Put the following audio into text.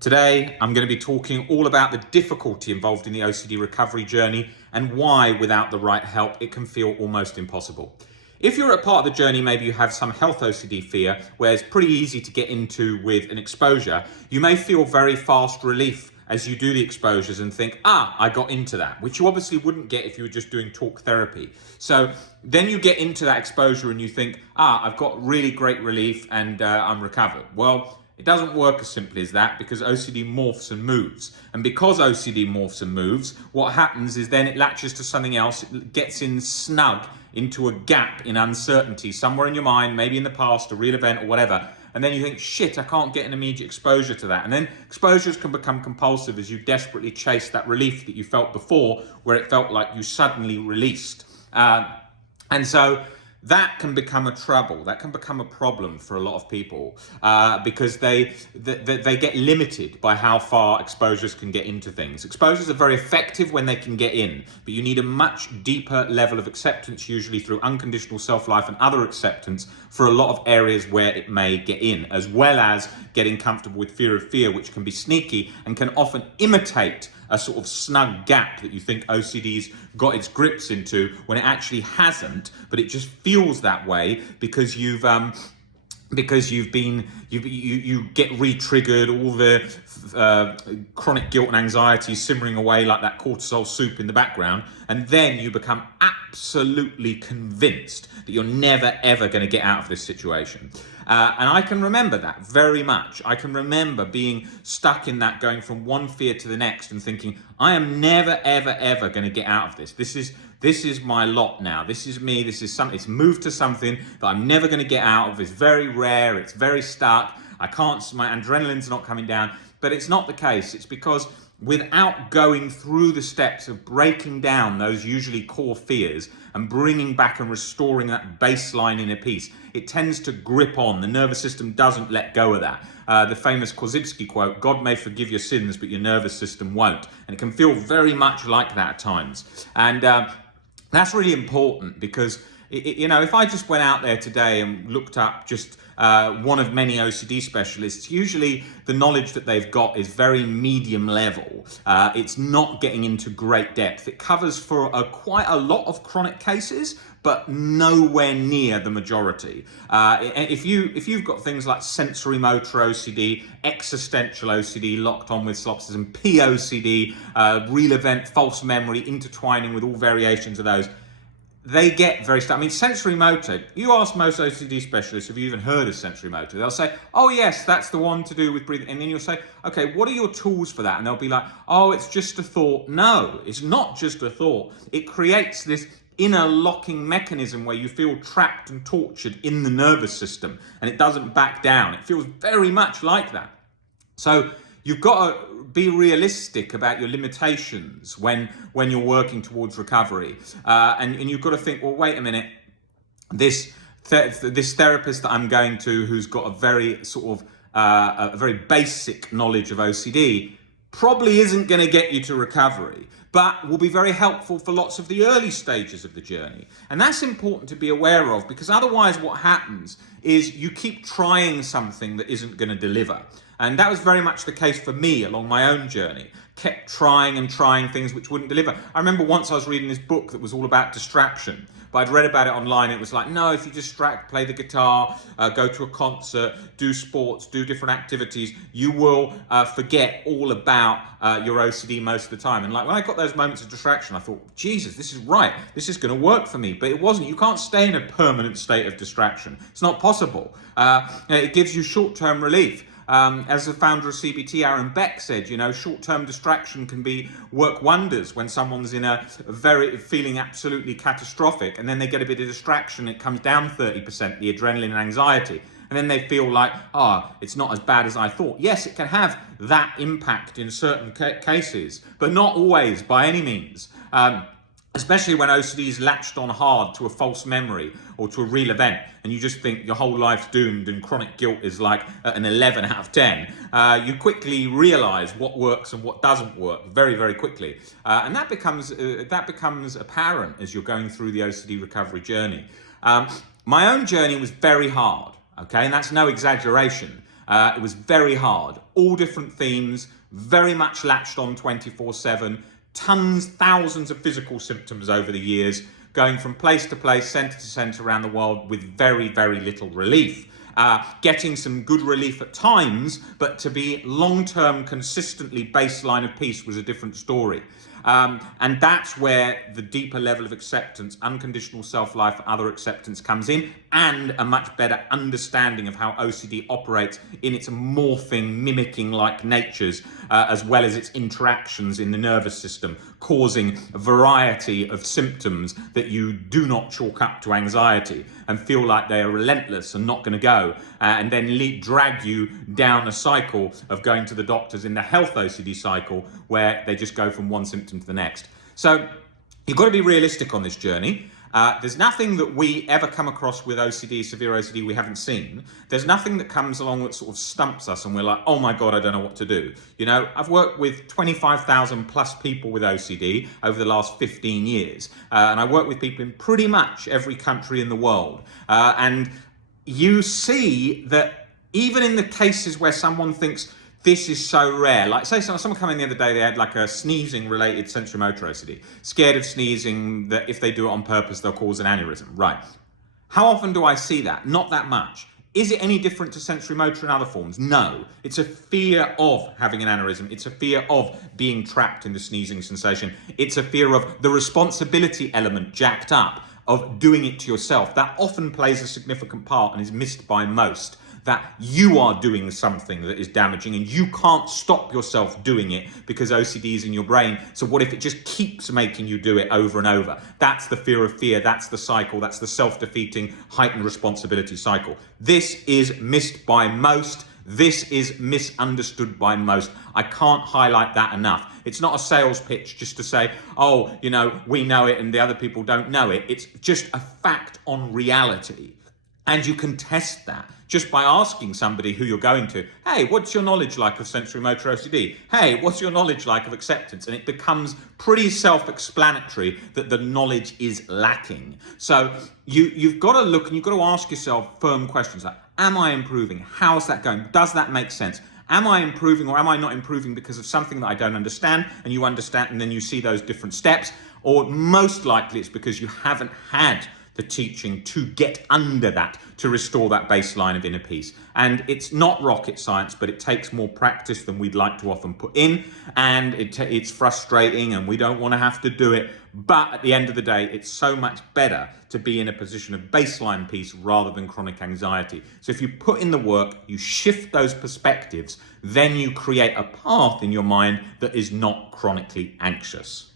Today, I'm going to be talking all about the difficulty involved in the OCD recovery journey and why, without the right help, it can feel almost impossible. If you're at part of the journey, maybe you have some health OCD fear where it's pretty easy to get into with an exposure, you may feel very fast relief as you do the exposures and think, I got into that, which you obviously wouldn't get if you were just doing talk therapy. So then you get into that exposure and you think, I've got really great relief and I'm recovered. Well, it doesn't work as simply as that because OCD morphs and moves. And because OCD morphs and moves, what happens is then it latches to something else, it gets in snug into a gap in uncertainty somewhere in your mind, maybe in the past, a real event or whatever. And then you think, shit, I can't get an immediate exposure to that. And then exposures can become compulsive as you desperately chase that relief that you felt before, where it felt like you suddenly released. And so that can become a trouble. That can become a problem for a lot of people because they get limited by how far exposures can get into things. Exposures are very effective when they can get in, but you need a much deeper level of acceptance, usually through unconditional self-life and other acceptance for a lot of areas where it may get in, as well as getting comfortable with fear of fear, which can be sneaky and can often imitate a sort of snug gap that you think OCD's got its grips into when it actually hasn't, but it just feels that way because you get re-triggered, all the chronic guilt and anxiety simmering away like that cortisol soup in the background, and then you become absolutely convinced that you're never ever going to get out of this situation. And I can remember that very much. I can remember being stuck in that, going from one fear to the next and thinking, I am never, ever, ever going to get out of this. This is my lot now. This is me. This is something. It's moved to something that I'm never going to get out of. It's very rare. It's very stuck. I can't, my adrenaline's not coming down. But it's not the case. It's because without going through the steps of breaking down those usually core fears and bringing back and restoring that baseline inner peace, it tends to grip on. The nervous system doesn't let go of that. The famous Korzybski quote, God may forgive your sins, but your nervous system won't. And it can feel very much like that at times. And that's really important because, if I just went out there today and looked up just one of many OCD specialists, usually the knowledge that they've got is very medium level. It's not getting into great depth. It covers for quite a lot of chronic cases, but nowhere near the majority. If you've got things like sensory motor OCD, existential OCD, locked on with solipsism, POCD, real event, false memory, intertwining with all variations of those, they get very stuck. I mean, sensory motor, you ask most OCD specialists, have you even heard of sensory motor? They'll say, oh yes, that's the one to do with breathing. And then you'll say, okay, what are your tools for that? And they'll be like, oh, it's just a thought. No, it's not just a thought. It creates this inner locking mechanism where you feel trapped and tortured in the nervous system and it doesn't back down. It feels very much like that. So you've got to be realistic about your limitations when you're working towards recovery. And you've got to think, well, wait a minute, this therapist that I'm going to who's got a very sort of a very basic knowledge of OCD probably isn't going to get you to recovery, but will be very helpful for lots of the early stages of the journey. And that's important to be aware of because otherwise what happens is you keep trying something that isn't going to deliver. And that was very much the case for me along my own journey. Kept trying and trying things which wouldn't deliver. I remember once I was reading this book that was all about distraction, but I'd read about it online. It was like, no, if you distract, play the guitar, go to a concert, do sports, do different activities, you will forget all about your OCD most of the time. And like when I got those moments of distraction, I thought, Jesus, this is right. This is going to work for me. But it wasn't. You can't stay in a permanent state of distraction. It's not possible. It gives you short-term relief. As the founder of CBT, Aaron Beck said, short-term distraction can work wonders when someone's in a very feeling absolutely catastrophic, and then they get a bit of distraction, it comes down 30%, the adrenaline and anxiety, and then they feel like, it's not as bad as I thought. Yes, it can have that impact in certain cases, but not always by any means. Especially when OCD is latched on hard to a false memory or to a real event, and you just think your whole life's doomed and chronic guilt is like an 11 out of 10, you quickly realize what works and what doesn't work very, very quickly. And that becomes apparent as you're going through the OCD recovery journey. My own journey was very hard, okay? And that's no exaggeration. It was very hard. All different themes, very much latched on 24/7, tons, thousands of physical symptoms over the years, going from place to place, centre to centre around the world with very, very little relief. Getting some good relief at times, but to be long-term, consistently baseline of peace was a different story. And that's where the deeper level of acceptance, unconditional self-life, other acceptance comes in, and a much better understanding of how OCD operates in its morphing, mimicking like natures, as well as its interactions in the nervous system, causing a variety of symptoms that you do not chalk up to anxiety and feel like they are relentless and not going to go, and then drag you down a cycle of going to the doctors in the health OCD cycle, where they just go from one symptom to the next. So you've got to be realistic on this journey. There's nothing that we ever come across with OCD, severe OCD, we haven't seen. There's nothing that comes along that sort of stumps us and we're like, oh my God, I don't know what to do. You know, I've worked with 25,000 plus people with OCD over the last 15 years. And I work with people in pretty much every country in the world. And you see that even in the cases where someone thinks, this is so rare. Like, say someone came in the other day, they had like a sneezing related sensorimotor OCD, scared of sneezing, that if they do it on purpose, they'll cause an aneurysm. Right. How often do I see that? Not that much. Is it any different to sensorimotor in other forms? No. It's a fear of having an aneurysm. It's a fear of being trapped in the sneezing sensation. It's a fear of the responsibility element jacked up of doing it to yourself. That often plays a significant part and is missed by most. That you are doing something that is damaging and you can't stop yourself doing it because OCD is in your brain. So what if it just keeps making you do it over and over? That's the fear of fear. That's the cycle. That's the self-defeating heightened responsibility cycle. This is missed by most. This is misunderstood by most. I can't highlight that enough. It's not a sales pitch just to say, oh, you know, we know it and the other people don't know it. It's just a fact on reality. And you can test that just by asking somebody who you're going to, hey, what's your knowledge like of sensorimotor OCD? Hey, what's your knowledge like of acceptance? And it becomes pretty self-explanatory that the knowledge is lacking. So you've got to look and you've got to ask yourself firm questions like, am I improving? How's that going? Does that make sense? Am I improving or am I not improving because of something that I don't understand? And you understand, and then you see those different steps. Or most likely it's because you haven't had the teaching to get under that, to restore that baseline of inner peace. And it's not rocket science, but it takes more practice than we'd like to often put in. And it's frustrating and we don't want to have to do it. But at the end of the day, it's so much better to be in a position of baseline peace rather than chronic anxiety. So if you put in the work, you shift those perspectives, then you create a path in your mind that is not chronically anxious.